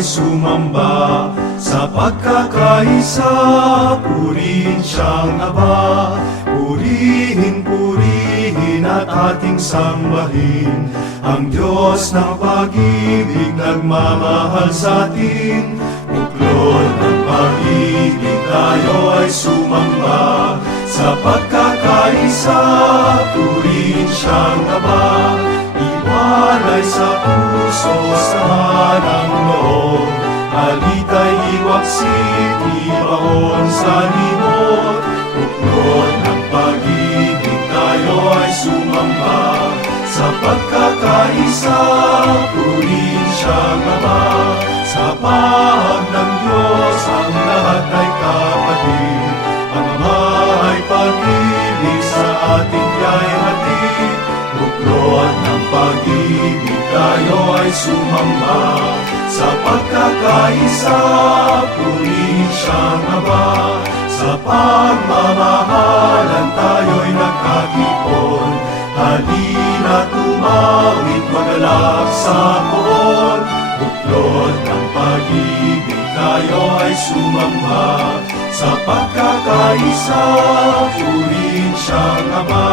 ay sumamba. Sa pagkakaisa, purihin siyang Ama. Purihin, purihin at ating sambahin ang Diyos ng pag-ibig, nagmamahal sa atin. Buklod ng pag-ibig, tayo ay sumamba. Sa pagkakaisa, purihin siyang Ama. Iwalay sa puso, sama ng loob. Alitay iwaksit, ibaon sa limot. Buklod ng pag-ibig, tayo ay sumamba. Sa pagkakaisa, purihin siyang Ama. Sa pahag ng Diyos, ang lahat ay kapatid. Ang Ama ay pag-ibig, sa atin niya'y hatid. Buklod ng pag-ibig, tayo ay sumamba. Sa pagkakaisa, purihin siyang Ama. Sa pagmamahalan, tayo'y nagkatipon. Halina tumawid, magalak sa poon. Buklod ng pag-ibig, tayo ay sumamba. Sa pagkakaisa, purihin siyang Ama.